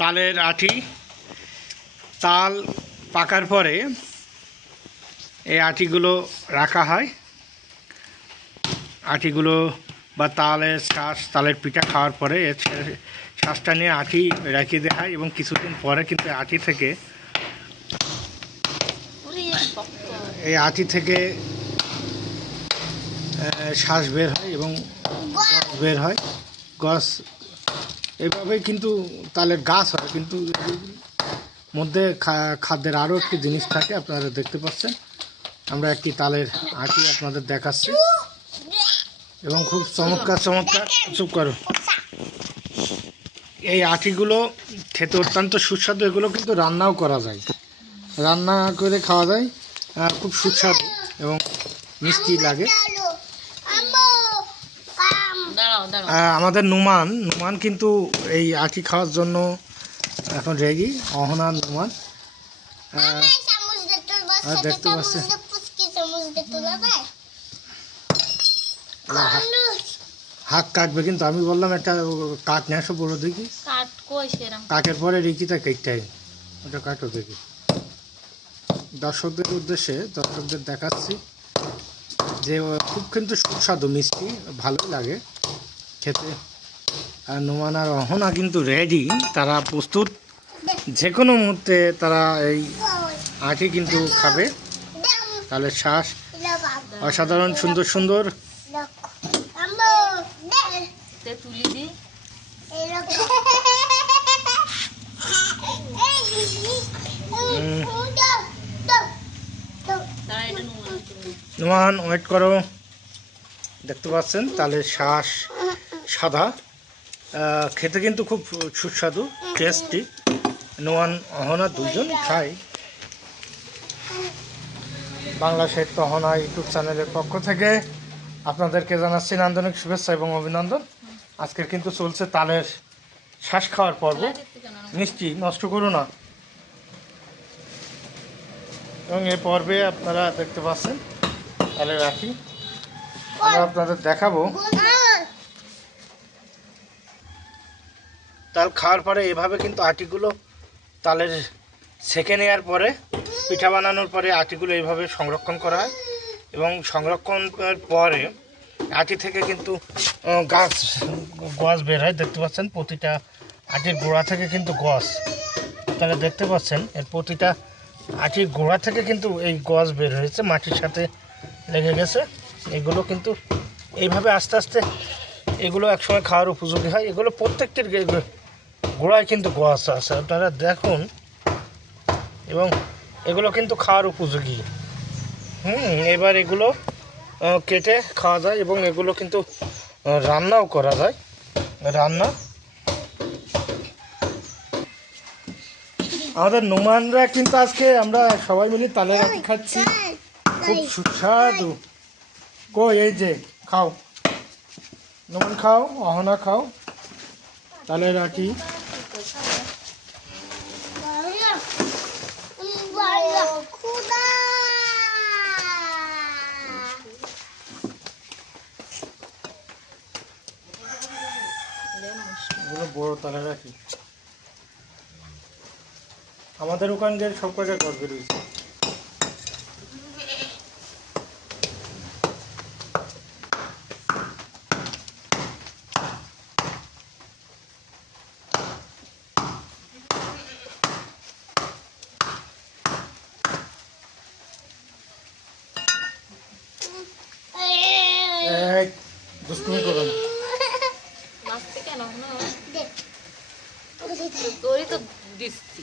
তালের আঁটি। তাল পাকার পরে এই আঁটিগুলো রাখা হয়। আঁটিগুলো বা তালের শ্বাস, তালের পিঠা খাওয়ার পরে এর শ্বাসটা নিয়ে আঁটি রেখে দেওয়া হয় এবং কিছুদিন পরে কিন্তু আঁটি থেকে শ্বাস বের হয় এবং গস বের হয়। গস এইভাবেই কিন্তু তালের গাছ হয়। কিন্তু মধ্যে খাদ্যের আরও একটি জিনিস থাকে, আপনারা দেখতে পাচ্ছেন। আমরা একটি তালের আঁটি আপনাদের দেখাচ্ছি এবং খুব চমৎকার চুপ করো। এই আঁটিগুলো খেতে অত্যন্ত সুস্বাদু। এগুলো কিন্তু রান্নাও করা যায়, রান্না করে খাওয়া যায়, খুব সুস্বাদু এবং মিষ্টি লাগে। আমাদের নুমান কিন্তু এই আঁটি খাওয়ার জন্য এখন রেডি। অহনা নুমান দেখতে পাচ্ছি। হাত কাটবে কিন্তু আমি বললাম একটা কাঠ নিয়ে আসো বড় দেখি। কাঠের পরে রিকিটা কেটটাই ওটা কাটো দেখি। দর্শকদের উদ্দেশ্যে দর্শকদের দেখাচ্ছি যে খুব কিন্তু সুস্বাদু, মিষ্টি, ভালোই লাগে খেতে। আর নুমান আর অহনা কিন্তু রেডি, তারা প্রস্তুত। যে কোনো মুহূর্তে তারা এই আঁটি কিন্তু খাবে। তাহলে শ্বাস অসাধারণ সুন্দর সুন্দর। নুমান ওয়েট করো। দেখতে পাচ্ছেন তালের শ্বাস সাদা, খেতে কিন্তু খুব সুস্বাদু, টেস্টি। নুমান অহনা দুজন খায়। বাংলা সাহিত্য অহনা ইউটিউব চ্যানেলের পক্ষ থেকে আপনাদেরকে জানাচ্ছি আন্তরিক শুভেচ্ছা এবং অভিনন্দন। আজকের কিন্তু চলছে তালের শ্বাস খাওয়ার পর্ব। মিষ্টি নষ্ট করো না। এবং এই পর্বে আপনারা দেখতে পাচ্ছেন তালের আঁটি। আমরা আপনাদের দেখাবো তাল খাওয়ার পরে এভাবে কিন্তু আঁটিগুলো তালের ছেঁকে নেওয়ার পরে পিঠা বানানোর পরে আঁটিগুলো এইভাবে সংরক্ষণ করা হয় এবং সংরক্ষণের পরে আঁটি থেকে কিন্তু গস বের হয়। দেখতে পাচ্ছেন প্রতিটা আঁটির গোড়া থেকে কিন্তু গস, আপনারা দেখতে পাচ্ছেন এর প্রতিটা আঁটির গোড়া থেকে কিন্তু এই গস বের হয়েছে, মাটির সাথে লেগে গেছে। এগুলো কিন্তু এইভাবে আস্তে আস্তে এগুলো একসময় খাওয়ার উপযোগী হয়। এগুলো প্রত্যেকটির গোড়ায় কিন্তু গস আছে, আপনারা দেখুন। এবং এগুলো কিন্তু খাওয়ার উপযোগী। এবার এগুলো কেটে খাওয়া যায় এবং এগুলো কিন্তু রান্নাও করা যায়। রান্না আমাদের নুমানরা কিন্তু আজকে আমরা সবাই মিলে তালের আঁটি খাচ্ছি, খুব সুস্বাদু। এই যে খাও নুমান, খাও অহনা, খাও তালের আঁটি। বড় তালের আঁটি আমাদের ওখানকার সব কটা গস বেরিয়েছে। দুষ্টুমি করো না। তোরই তো দিচ্ছি।